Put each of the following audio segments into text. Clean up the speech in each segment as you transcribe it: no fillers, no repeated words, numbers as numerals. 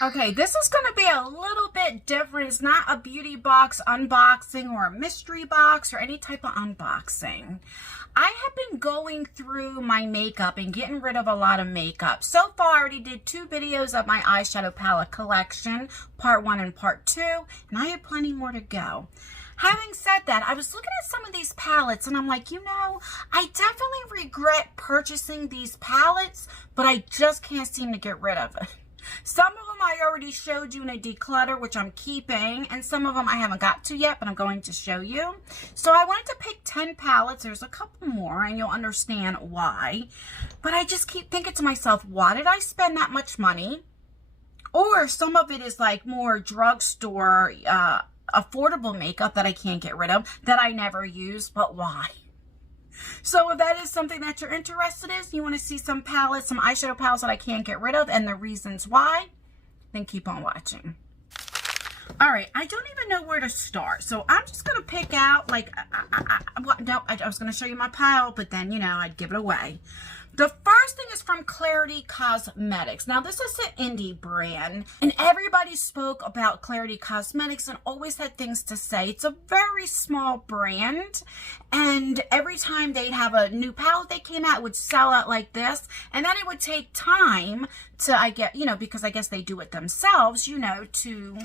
Okay, this is going to be a little bit different. It's not a beauty box unboxing or a mystery box or any type of unboxing. I have been going through my makeup and getting rid of a lot of makeup. So far, I already did 2 videos of my eyeshadow palette collection, part 1 and part 2, and I have plenty more to go. Having said that, I was looking at some of these palettes and I'm like, you know, I definitely regret purchasing these palettes, but I just can't seem to get rid of it. Some of them I already showed you in a declutter, which I'm keeping, and some of them I haven't got to yet, but I'm going to show you. So I wanted to pick 10 palettes. There's a couple more, and you'll understand why. But I just keep thinking to myself, why did I spend that much money? Or some of it is like more drugstore, affordable makeup that I can't get rid of, that I never use, but why? So if that is something that you're interested in, you want to see some palettes, some eyeshadow palettes that I can't get rid of and the reasons why, then keep on watching. All right, I don't even know where to start. So I'm just going to pick out, like, I was going to show you my pile, but then, you know, I'd give it away. The first thing is from Clarity Cosmetics. Now, this is an indie brand, and everybody spoke about Clarity Cosmetics and always had things to say. It's a very small brand, and every time they'd have a new palette that came out, it would sell out like this, and then it would take time to, you know, because I guess they do it themselves, you know, to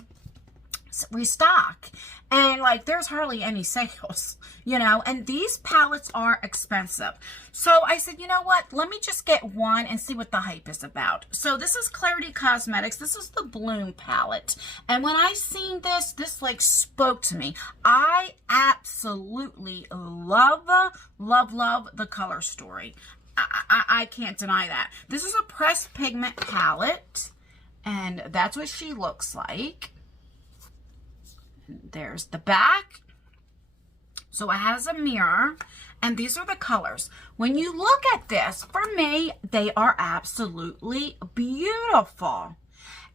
restock. And like there's hardly any sales, you know, and these palettes are expensive. So I said, you know what, let me just get one and see what the hype is about. So this is Clarity Cosmetics. This is the Bloom palette, and when I seen this like spoke to me. I absolutely love the color story. I can't deny that. This is a pressed pigment palette, and that's what she looks like. There's the back. So it has a mirror, and these are the colors. When you look at this, for me, they are absolutely beautiful.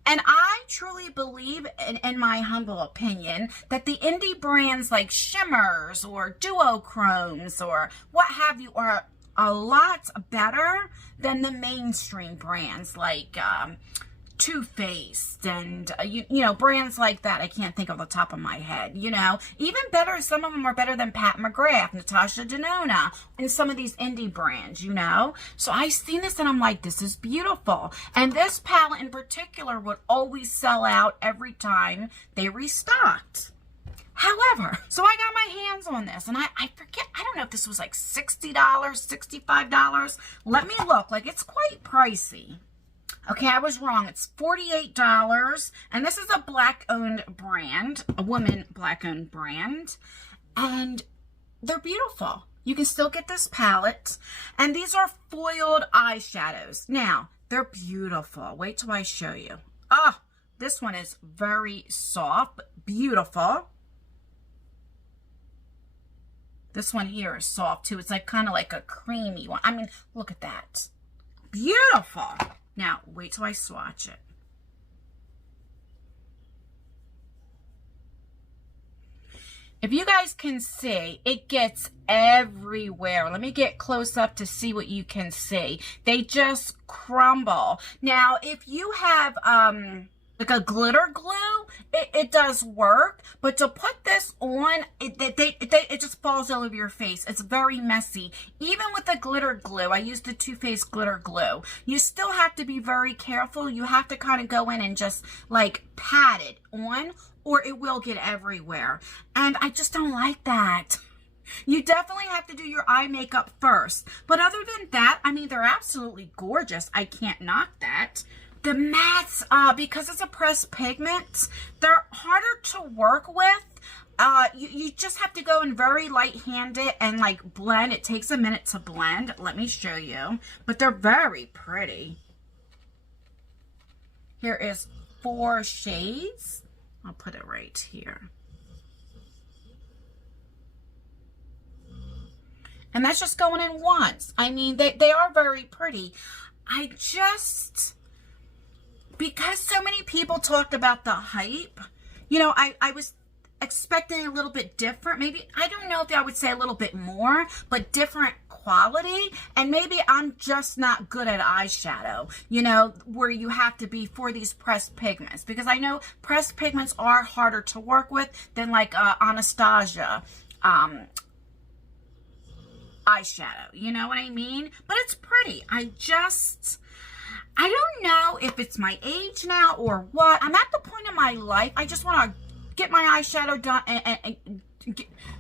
And I truly believe, in my humble opinion, that the indie brands like shimmers or duochromes or what have you are a lot better than the mainstream brands like Too Faced and, you know, brands like that. I can't think of the top of my head, you know. Even better, some of them are better than Pat McGrath, Natasha Denona, and some of these indie brands, you know. So I seen this and I'm like, this is beautiful. And this palette in particular would always sell out every time they restocked. However, so I got my hands on this, and I forget, I don't know if this was like $60, $65. Let me look, like it's quite pricey. Okay, I was wrong. It's $48, and this is a black-owned brand, a woman black-owned brand, and they're beautiful. You can still get this palette, and these are foiled eyeshadows. Now, they're beautiful. Wait till I show you. Oh, this one is very soft, beautiful. This one here is soft, too. It's like kind of like a creamy one. I mean, look at that. Beautiful. Now, wait till I swatch it. If you guys can see, it gets everywhere. Let me get close up to see what you can see. They just crumble. Now, if you have like a glitter glue, it does work, but to put this on, it just falls all over your face. It's very messy. Even with the glitter glue, I use the Too Faced glitter glue. You still have to be very careful. You have to kind of go in and just like pat it on, or it will get everywhere. And I just don't like that. You definitely have to do your eye makeup first. But other than that, I mean, they're absolutely gorgeous. I can't knock that. The mattes, because it's a pressed pigment, they're harder to work with. You just have to go in very light-handed and like blend. It takes a minute to blend. Let me show you. But they're very pretty. Here is 4 shades. I'll put it right here. And that's just going in once. I mean, they are very pretty. I just... because so many people talked about the hype, you know, I was expecting a little bit different. Maybe, I don't know if I would say a little bit more, but different quality, and maybe I'm just not good at eyeshadow, you know, where you have to be for these pressed pigments, because I know pressed pigments are harder to work with than like Anastasia eyeshadow, you know what I mean? But it's pretty. I don't know if it's my age now or what. I'm at the point in my life, I just want to get my eyeshadow done and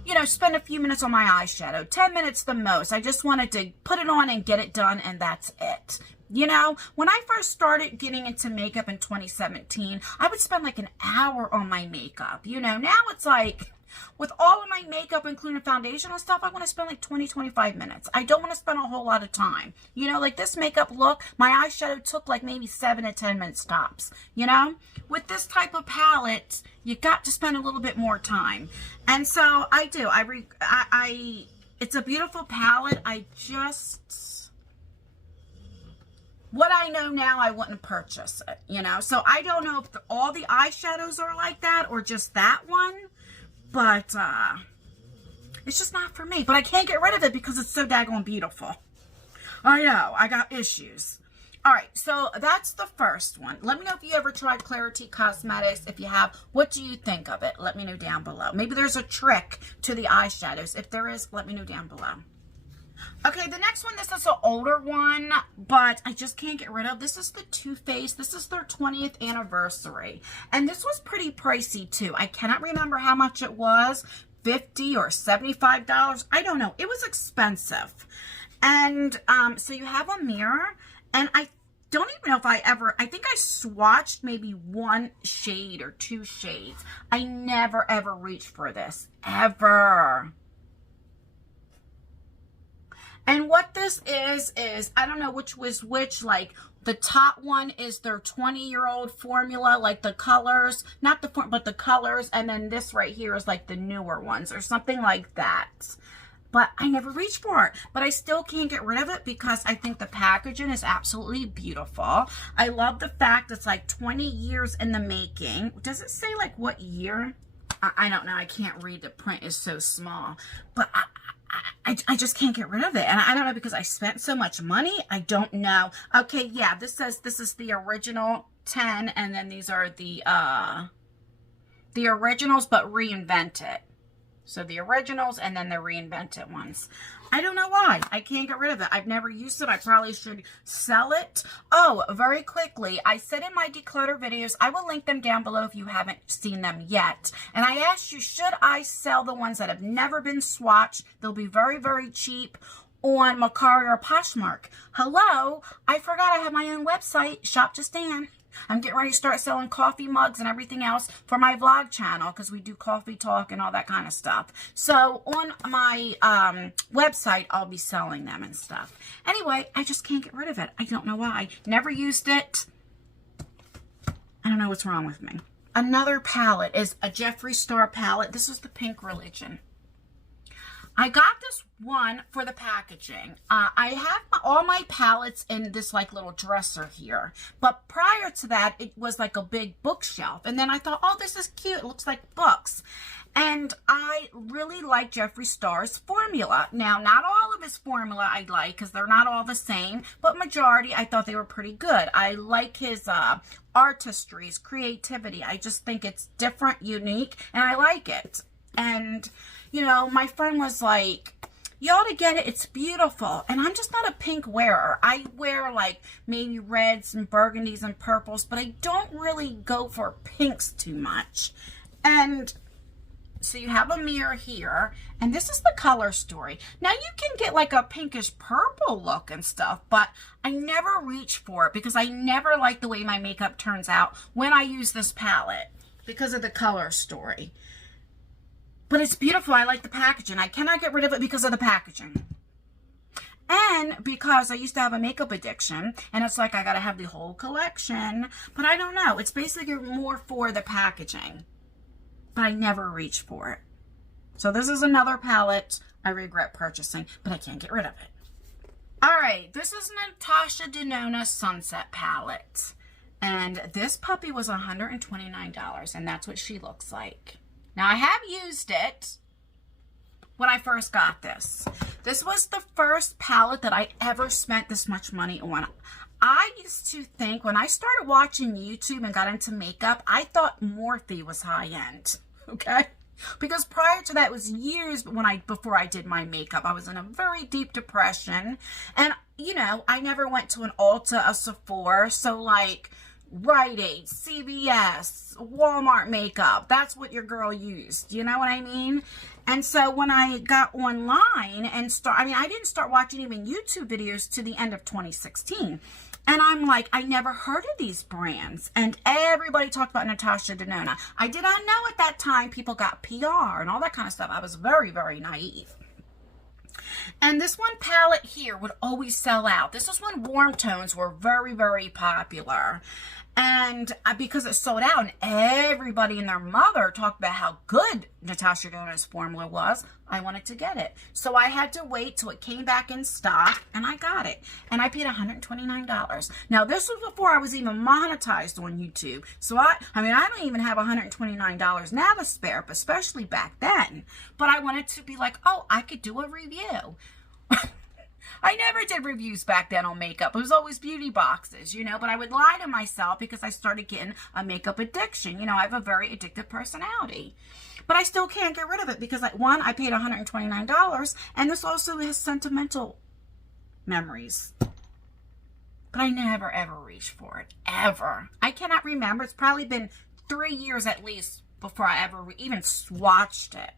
you know, spend a few minutes on my eyeshadow. 10 minutes the most. I just wanted to put it on and get it done, and that's it. You know, when I first started getting into makeup in 2017, I would spend like an hour on my makeup. You know, now it's like, with all of my makeup, including foundation and stuff, I want to spend like 20-25 minutes. I don't want to spend a whole lot of time. You know, like this makeup look, my eyeshadow took like maybe 7 to 10 minutes tops. You know, with this type of palette, you got to spend a little bit more time. And so I do. It's a beautiful palette. What I know now, I wouldn't purchase it, you know. So I don't know if all the eyeshadows are like that or just that one. But it's just not for me. But I can't get rid of it because it's so daggone beautiful. I know. I got issues. All right. So that's the first one. Let me know if you ever tried Clarity Cosmetics. If you have, what do you think of it? Let me know down below. Maybe there's a trick to the eyeshadows. If there is, let me know down below. Okay, the next one, this is an older one, but I just can't get rid of. This is the Too Faced. This is their 20th anniversary. And this was pretty pricey, too. I cannot remember how much it was, $50 or $75. I don't know. It was expensive. And so you have a mirror, and I don't even know if I think I swatched maybe 1 shade or 2 shades. I never, ever reached for this, ever. And what this is I don't know which was which, like the top one is their 20-year-old formula, like the colors, not the form, but the colors. And then this right here is like the newer ones or something like that. But I never reached for it. But I still can't get rid of it because I think the packaging is absolutely beautiful. I love the fact it's like 20 years in the making. Does it say like what year? I don't know. I can't read. The print is so small. But I just can't get rid of it. And I don't know, because I spent so much money. I don't know. Okay, yeah, this says this is the original 10, and then these are the originals, but reinvented. So the originals and then the reinvented ones. I don't know why. I can't get rid of it. I've never used it. I probably should sell it. Oh, very quickly, I said in my declutter videos, I will link them down below if you haven't seen them yet. And I asked you, should I sell the ones that have never been swatched? They'll be very, very cheap on Mercari or Poshmark. Hello, I forgot I have my own website, Shop to Stan. I'm getting ready to start selling coffee mugs and everything else for my vlog channel, because we do coffee talk and all that kind of stuff. So on my website, I'll be selling them and stuff. Anyway, I just can't get rid of it. I don't know why. Never used it. I don't know what's wrong with me. Another palette is a Jeffree Star palette. This is the Pink Religion. I got this one for the packaging. I have all my palettes in this like little dresser here. But prior to that, it was like a big bookshelf. And then I thought, oh, this is cute. It looks like books. And I really like Jeffree Star's formula. Now, not all of his formula I like, because they're not all the same. But majority, I thought they were pretty good. I like his artistry, his creativity. I just think it's different, unique, and I like it. And you know, my friend was like, you ought to get it. It's beautiful. And I'm just not a pink wearer. I wear like maybe reds and burgundies and purples, but I don't really go for pinks too much. And so you have a mirror here, and this is the color story. Now you can get like a pinkish purple look and stuff, but I never reach for it because I never like the way my makeup turns out when I use this palette because of the color story. But it's beautiful. I like the packaging. I cannot get rid of it because of the packaging. And because I used to have a makeup addiction, and it's like I got to have the whole collection. But I don't know. It's basically more for the packaging. But I never reach for it. So this is another palette I regret purchasing, but I can't get rid of it. Alright, this is Natasha Denona Sunset palette. And this puppy was $129, and that's what she looks like. Now, I have used it, when I first got this. This was the first palette that I ever spent this much money on. I used to think when I started watching YouTube and got into makeup, I thought Morphe was high-end, okay? Because prior to that, it was years before I did my makeup. I was in a very deep depression. And, you know, I never went to an Ulta, a Sephora. So, like, Rite Aid, CVS, Walmart makeup. That's what your girl used. You know what I mean? And so when I got online and I didn't start watching even YouTube videos to the end of 2016. And I'm like, I never heard of these brands. And everybody talked about Natasha Denona. I did not know at that time people got PR and all that kind of stuff. I was very, very naive. And this one palette here would always sell out. This was when warm tones were very, very popular. And because it sold out and everybody and their mother talked about how good Natasha Denona's formula was, I wanted to get it. So I had to wait till it came back in stock, and I got it. And I paid $129. Now, this was before I was even monetized on YouTube. So I don't even have $129 now to spare, especially back then. But I wanted to be like, oh, I could do a review. I never did reviews back then on makeup. It was always beauty boxes, you know, but I would lie to myself because I started getting a makeup addiction. You know, I have a very addictive personality, but I still can't get rid of it because, like, one, I paid $129, and this also has sentimental memories. But I never, ever reached for it, ever. I cannot remember. It's probably been 3 years at least before I ever even swatched it.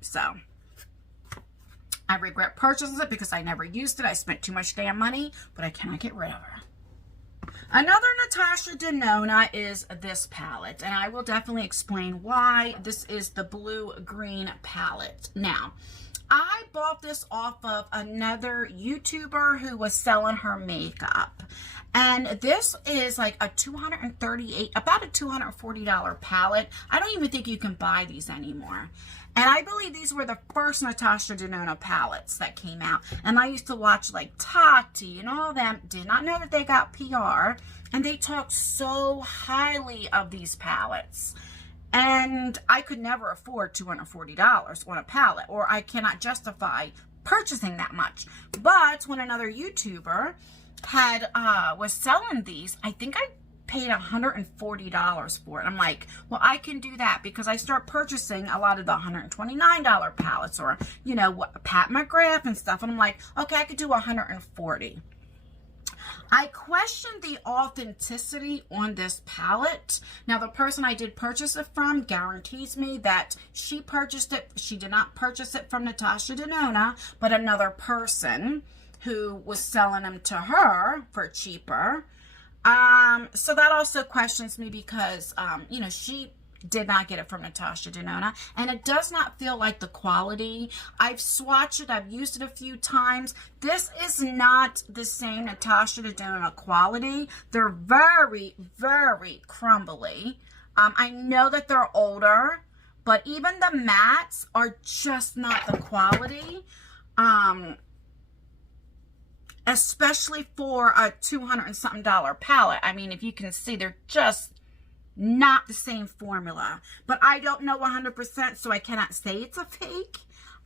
So I regret purchasing it because I never used it. I spent too much damn money, but I cannot get rid of her. Another Natasha Denona is this palette, and I will definitely explain why. This is the blue-green palette. Now, I bought this off of another YouTuber who was selling her makeup. And this is like a about a $240 palette. I don't even think you can buy these anymore. And I believe these were the first Natasha Denona palettes that came out. And I used to watch like Tati and all them. Did not know that they got PR. And they talked so highly of these palettes. And I could never afford $240 on a palette. Or I cannot justify purchasing that much. But when another YouTuber was selling these, I think I paid $140 for it. I'm like, well, I can do that because I start purchasing a lot of the $129 palettes, or, you know, Pat McGrath and stuff. And I'm like, okay, I could do $140. I questioned the authenticity on this palette. Now, the person I did purchase it from guarantees me that she purchased it. She did not purchase it from Natasha Denona, but another person who was selling them to her for cheaper. So that also questions me because, you know, she did not get it from Natasha Denona, and it does not feel like the quality. I've swatched it. I've used it a few times. This is not the same Natasha Denona quality. They're very, very crumbly. I know that they're older, but even the mattes are just not the quality. Especially for a $200 and something palette. I mean, if you can see, they're just not the same formula. But I don't know 100%, so I cannot say it's a fake.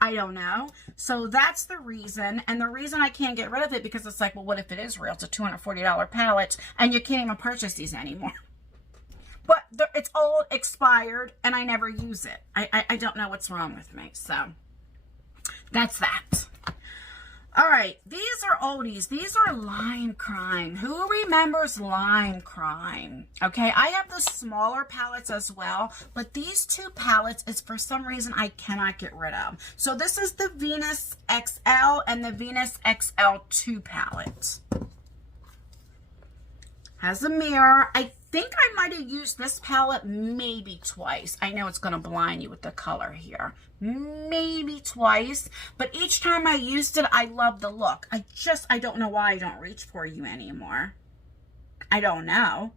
I don't know. So that's the reason. And the reason I can't get rid of it, because it's like, well, what if it is real? It's a $240 palette, and you can't even purchase these anymore. But it's old, expired, and I never use it. I don't know what's wrong with me. So that's that. All right, these are oldies. These are Line Crime. Who remembers Line Crime? Okay, I have the smaller palettes as well, but these two palettes is for some reason I cannot get rid of. So this is the Venus XL and the Venus XL2 palette. Has a mirror. I think I might have used this palette maybe twice. I know it's going to blind you with the color here. Maybe twice, but each time I used it, I love the look. I don't know why I don't reach for you anymore. I don't know.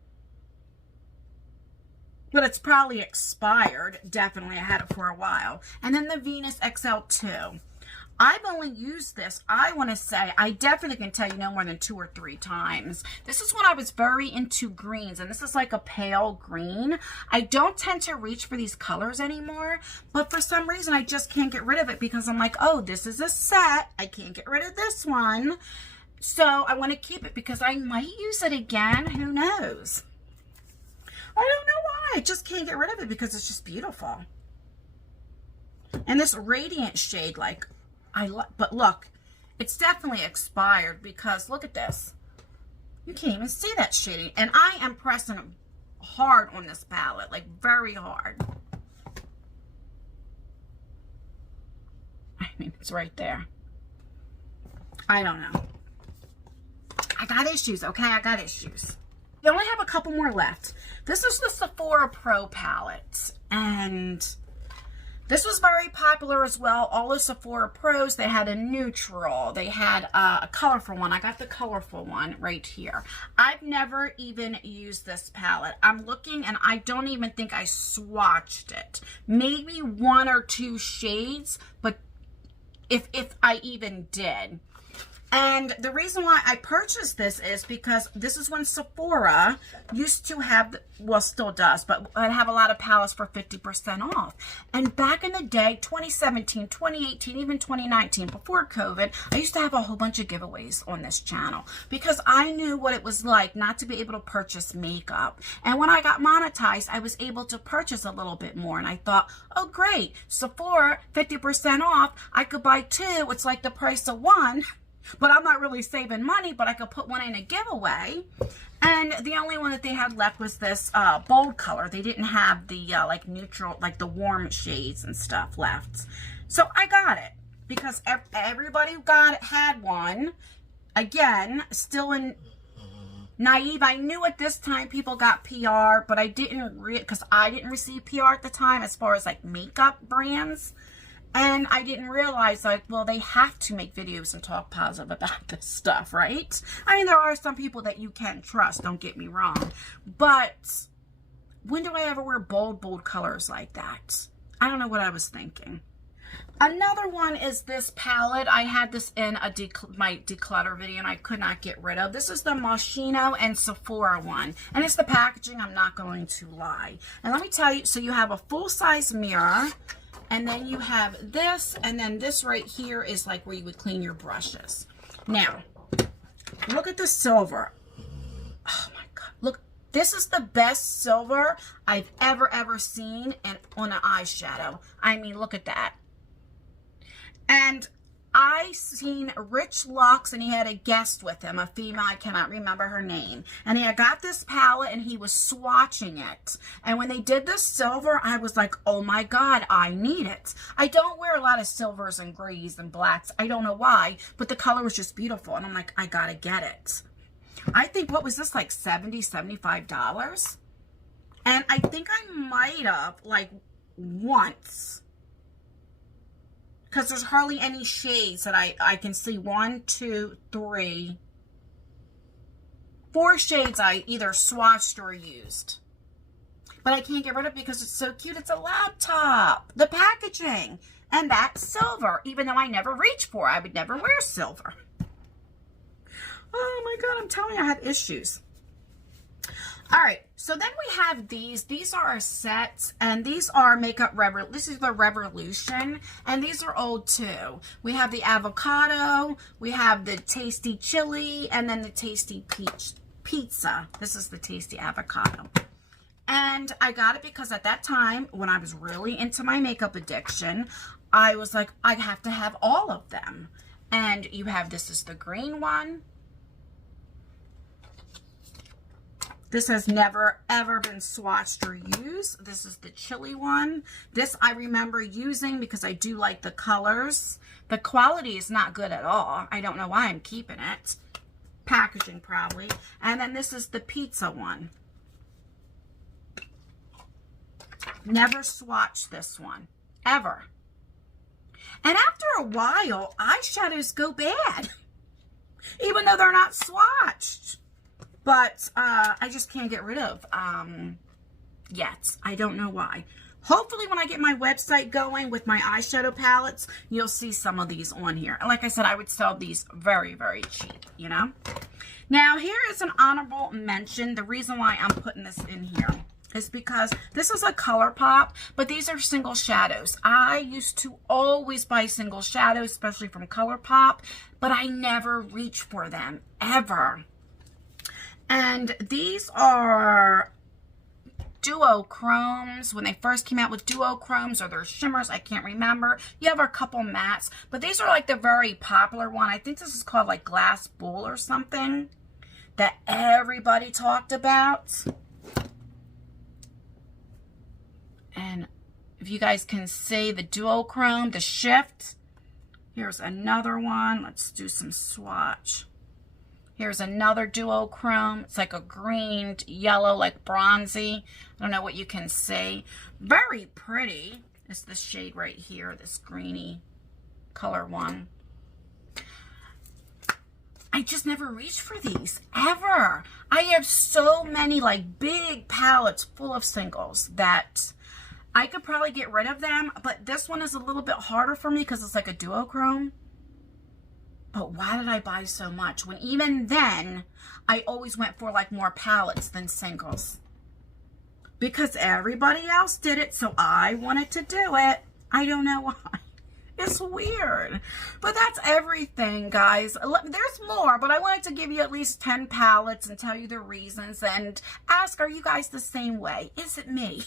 But it's probably expired. Definitely, I had it for a while. And then the Venus XL2. I've only used this, I want to say, I definitely can tell you no more than 2 or 3 times. This is when I was very into greens, and this is like a pale green. I don't tend to reach for these colors anymore, but for some reason I just can't get rid of it because I'm like, oh, this is a set. I can't get rid of this one. So I want to keep it because I might use it again. Who knows? I don't know why. I just can't get rid of it because it's just beautiful. And this radiant shade, like, but look, it's definitely expired because look at this. You can't even see that shading. And I am pressing hard on this palette, like very hard. I mean, it's right there. I don't know. I got issues, okay? I got issues. We only have a couple more left. This is the Sephora Pro Palette, and this was very popular as well. All the Sephora Pros, they had a neutral. They had a colorful one. I got the colorful one right here. I've never even used this palette. I'm looking, and I don't even think I swatched it. Maybe 1 or 2 shades, but if I even did. And the reason why I purchased this is because this is when Sephora used to have, well, still does, but I'd have a lot of palettes for 50% off. And back in the day, 2017, 2018, even 2019, before COVID, I used to have a whole bunch of giveaways on this channel because I knew what it was like not to be able to purchase makeup. And when I got monetized, I was able to purchase a little bit more. And I thought, oh, great, Sephora, 50% off. I could buy 2. It's like the price of 1. But I'm not really saving money, but I could put 1 in a giveaway. And the only one that they had left was this bold color. They didn't have the like neutral, like the warm shades and stuff left. So I got it because everybody had one. Again, still in naive. I knew at this time people got PR, but I didn't because I didn't receive PR at the time as far as like makeup brands. And I didn't realize, like, well, they have to make videos and talk positive about this stuff, right? I mean, there are some people that you can trust, don't get me wrong. But when do I ever wear bold colors like that? I don't know what I was thinking. Another one is this palette. I had this in my declutter video and I could not get rid of. This is the Moschino and Sephora one. And it's the packaging, I'm not going to lie. And let me tell you, so you have a full-size mirror. And then you have this, and then this right here is like where you would clean your brushes. Now, look at the silver. Oh my God. Look, this is the best silver I've ever seen on an eyeshadow. I mean, look at that. And I seen Rich Lux, and he had a guest with him, a female, I cannot remember her name. And he had got this palette and he was swatching it. And when they did this silver, I was like, oh my God, I need it. I don't wear a lot of silvers and grays and blacks. I don't know why, but the color was just beautiful. And I'm like, I gotta get it. I think, what was this, like $70, $75? And I think I might have, like, once. Because there's hardly any shades that I can see. 1, 2, 3, 4 shades I either swatched or used. But I can't get rid of it because it's so cute. It's a laptop. The packaging. And that's silver. Even though I never reach for it. I would never wear silver. Oh my God, I'm telling you, I had issues. All right, so then we have these. These are our sets, and these are Makeup Revolution. This is the Revolution, and these are old too. We have the avocado, we have the tasty chili, and then the tasty peach pizza. This is the tasty avocado. And I got it because at that time, when I was really into my makeup addiction, I was like, I have to have all of them. And you have, this is the green one. This has never, ever been swatched or used. This is the chili one. This I remember using because I do like the colors. The quality is not good at all. I don't know why I'm keeping it. Packaging probably. And then this is the pizza one. Never swatched this one. Ever. And after a while, eyeshadows go bad. Even though they're not swatched. But I just can't get rid of yet. I don't know why. Hopefully when I get my website going with my eyeshadow palettes, you'll see some of these on here. And like I said, I would sell these very, very cheap, you know. Now, here is an honorable mention. The reason why I'm putting this in here is because this is a Colourpop, but these are single shadows. I used to always buy single shadows, especially from Colourpop, but I never reach for them, ever. And these are duochromes. When they first came out with duochromes, or their shimmers, I can't remember. You have a couple mattes, but these are like the very popular one. I think this is called like Glass Bull or something that everybody talked about. And if you guys can see the duochrome, the shift. Here's another one. Let's do some swatch. Here's another duochrome. It's like a green, yellow, like bronzy. I don't know what you can see. Very pretty. It's this shade right here, this greeny color one. I just never reached for these, ever. I have so many like big palettes full of singles that I could probably get rid of them, but this one is a little bit harder for me because it's like a duochrome. But why did I buy so much when even then I always went for like more palettes than singles? Because everybody else did it, so I wanted to do it. I don't know why. It's weird. But that's everything, guys. There's more, but I wanted to give you at least 10 palettes and tell you the reasons and ask, are you guys the same way? Is it me?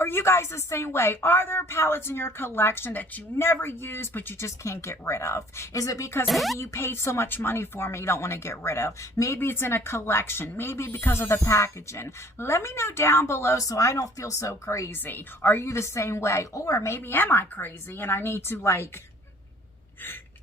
Are you guys the same way? Are there palettes in your collection that you never use but you just can't get rid of? Is it because maybe you paid so much money for them you don't want to get rid of? Maybe it's in a collection. Maybe because of the packaging. Let me know down below so I don't feel so crazy. Are you the same way? Or maybe am I crazy and I need to like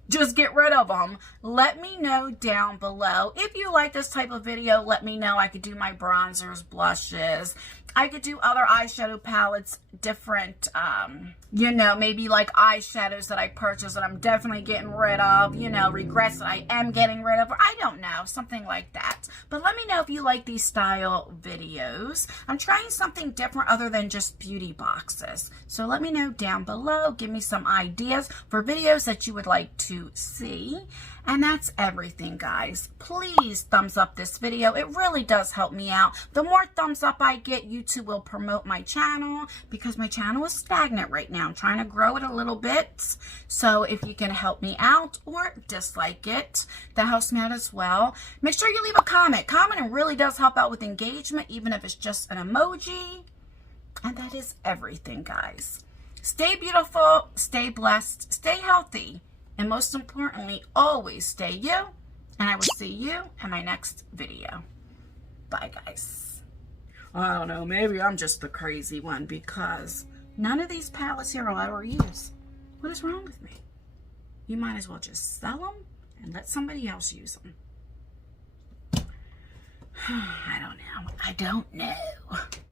just get rid of them? Let me know down below. If you like this type of video, let me know. I could do my bronzers, blushes. I could do other eyeshadow palettes, different, you know, maybe like eyeshadows that I purchased that I'm definitely getting rid of, you know, regrets that I am getting rid of, or I don't know, something like that. But let me know if you like these style videos. I'm trying something different other than just beauty boxes. So let me know down below. Give me some ideas for videos that you would like to see. And that's everything, guys. Please thumbs up this video. It really does help me out. The more thumbs up I get, YouTube will promote my channel because my channel is stagnant right now. I'm trying to grow it a little bit. So if you can help me out or dislike it, that helps me out as well. Make sure you leave a comment. Commenting really does help out with engagement, even if it's just an emoji. And that is everything, guys. Stay beautiful, stay blessed, stay healthy. And most importantly, always stay you. And I will see you in my next video. Bye, guys. I don't know. Maybe I'm just the crazy one because none of these palettes here I'll ever use. What is wrong with me? You might as well just sell them and let somebody else use them. I don't know. I don't know.